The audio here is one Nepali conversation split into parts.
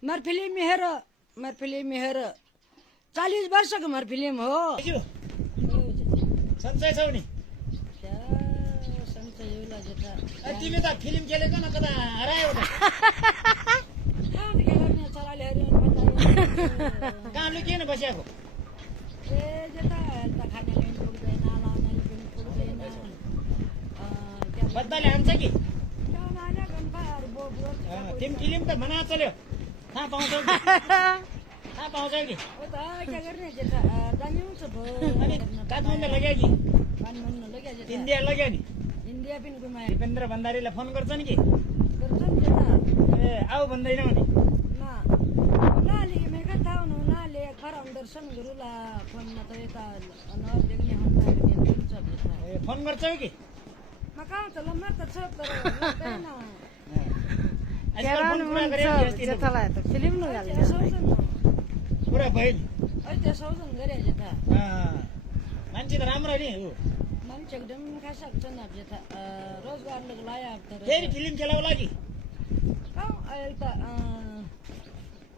मेरो फिल्म हेर 40 वर्षको मेरो फिल्म हो। सन्चै छौ नि? सन्चै होला जेठा। तिमी त फिल्म खेलेको न कता हरायो त? कहाँ लुकिएन बसिएको? ए जेठा त खाना ल्याउनु पुग्दैन, लाउनाले पनि पुग्दैन। बद्दाले हान्छ कि? क्या नाना गन्पाहरू बोबो। तिमी फिल्म त बना चल्यो। कहाँ पाउँछौ कि? कहाँ पाउँछौ कि? ओ त क्या गर्ने जेठा जान्छ भो। अनि काठमाडौँ लग्यो कि? काठमाडौँ लग्यो जेठा। इन्डिया लग्यो नि? इन्डिया पनि घुमायो। दिपेन्द्र भण्डारीलाई फोन गर्छन् कि? गर्छन् जेठा। ए आऊ भन्दैनौ नि? उनीहरूले मेका थाहा हुनु उनीहरूले खरा दर्शन गरुला फोनमा त यता अनुहार देख्ने हुन्छ जेठा। ए फोन गर्छौ कि? म कहाँ त लम्मा त छ तर लाग्दैन। आजकल फोन पुरा गरे जेठालाई त फिल्म न पुरा भयो नि? अहिले त्यो सौजन गरे जेठा। मान्छे त राम्रो नि ऊ? मान्छे एकदम खासक छ न जेठा। रोजगारको लायक तर फेरि फिल्म खेलाउला कि? कहाँ अहिले त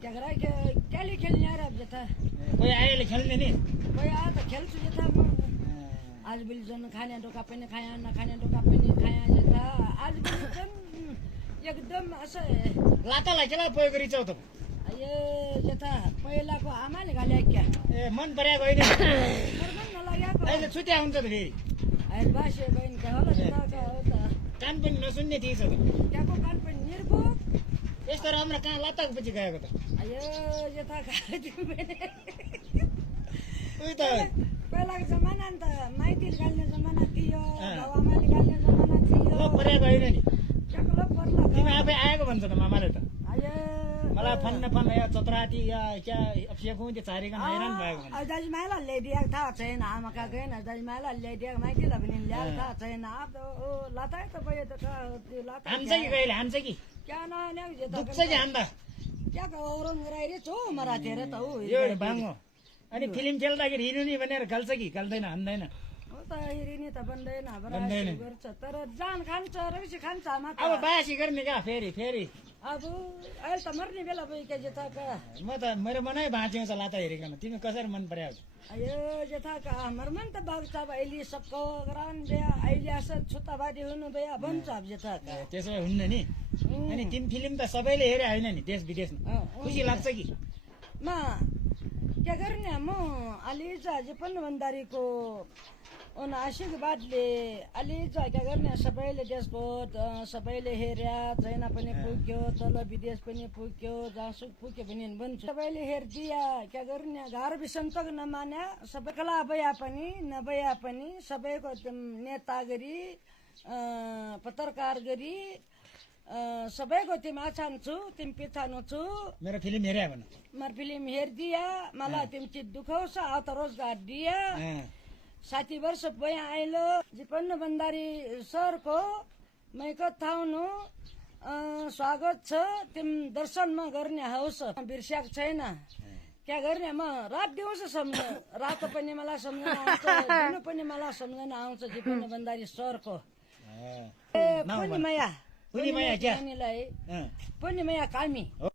क्या गरा क्याले खेल्ने आएर जेठा। कोही आयोले खेल्ने नि? कोही आयो त खेल्छु जेठा म। आज बेलुकी जन खाने ढोका पनि खाया नखाने ढोका पनि खाया जेठा। आज बेलुकी एकदम असै लातालाई केला प्रयोग गरिछौ त? यो जेठा पहिलाको आमाले घाले क्या? ए मन परेको होइन? मन नलागेको अहिले छुट्या हुन्छ त फेरि? अहिले बासे बहिनी क्या होला जेठा हो त। कान पनि नसुन्ने थिएछ त? त्यहाँको कान पनि निर्भोग। यस्तो राम्रो कहाँ लाताको पछि गएको त? यो जेठा उही त पहिलाको जमाना नि त माइतीले गाल्ने जमाना थियो, बाबुआमाले गाल्ने जमाना थियो। लोभ परेको होइन नि? त्यहाँको लोभ पर्ला तिमी आफै आएको भन्छ त मामाले त? मलाई यो फन्न या चतराती या क्या अप्सिएको त्यो चारिकन हैरान भएको भन्छ। दाजुभाइलाई ल्याइदिएको थाहा छैन, आमाका गएन दाजुभाइलाई ल्याइदिएको माइतीलाई पनि ल्याएको थाहा छैन। अब लाताइ त भयो त त्यो लाता हान्छ कि कहिले हान्छ कि? क्या नल्याएको जेठा दुख्छ कि हान्दा? त्यहाँको औरन गराइरहेछ हौ मरातेर त हौ। यो भाङ्गो अनि फिल्म खेल्दाखेरि हिँड्नु नि भनेर खेल्छ कि खेल्दैन? हान्दैन? हो त हिँड्ने त बन्दैन बरासी गर्छ तर जान खान्छ रक्सी खान्छ आमा त। अब बासी गर्ने क्या फेरि फेरि? अब अहिले त मर्ने बेला भयो क्या जेठाका। म त मेरो मनै भाँच्यो छ लाता हेरिकन। तिमी कसरी मन पर्यो? यो जेठाका हाम्रो मन त बाग्छ अब अहिले सक्को गराउनु बिहा अहिले असर छुट्टाबारी हुनु बिहा भन्छ अब जेठाका। त्यसो भए हुन्न नि? अनि तिमी फिल्म त सबैले हेरे होइन नि देश विदेशमा? खुसी लाग्छ कि? म क्या गर्ने म अलिजा जिपन भण्डारीको आशीर्वादले अलिजा क्या गर्ने सबैले देशको सबैले हेर्या चाइना पनि पुग्यो तल विदेश पनि पुग्यो जहाँसुक पुग्यो भने भन्छु सबैले हेरिदिया क्या गर्ने घर विसन्तक नमान्या सबै कला भया पनि नभया पनि सबैको नेता गरी पत्रकार गरी सबैको तिमी आछान्छु तिमी पिछानु छु। मेरो फिल्म हेरे भन? मेरो फिल्म हेरिदिया मलाई तिमी चिज दुखाउँछ आउ त रोजगार दिया। 60 वर्ष भयो आइलो जिपन्न भण्डारी सरको मैको थाउनु स्वागत छ। तिमी दर्शनमा गर्ने हौस बिर्स्याएको छैन क्या गर्ने। म रात दिउँसो सम्झ रातो पनि मलाई सम्झना आउँछ दिनु पनि मलाई सम्झना आउँछ जिपन्न भण्डारी सरको। ए पूर्णिमाया पूर्णिमाया कामी